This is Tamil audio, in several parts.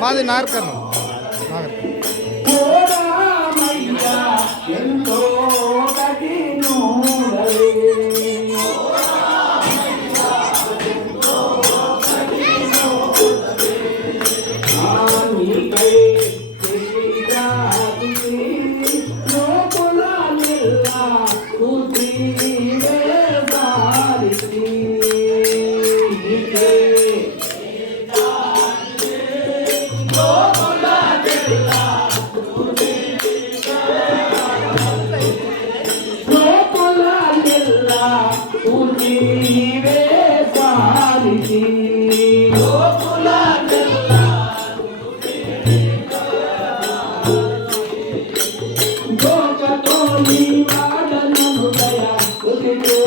మాది నాగర్కర్ణం నాగర్కర్ణం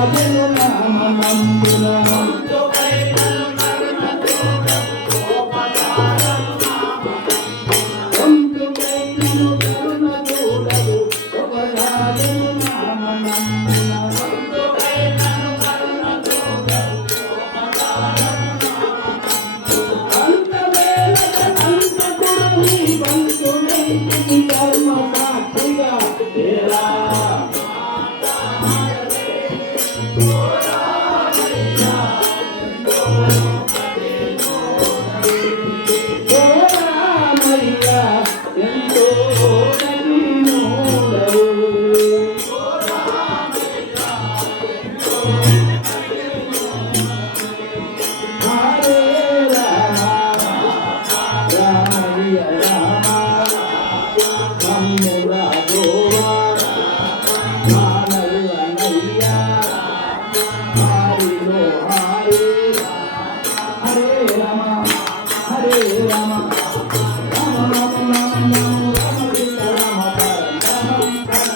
I've Thank.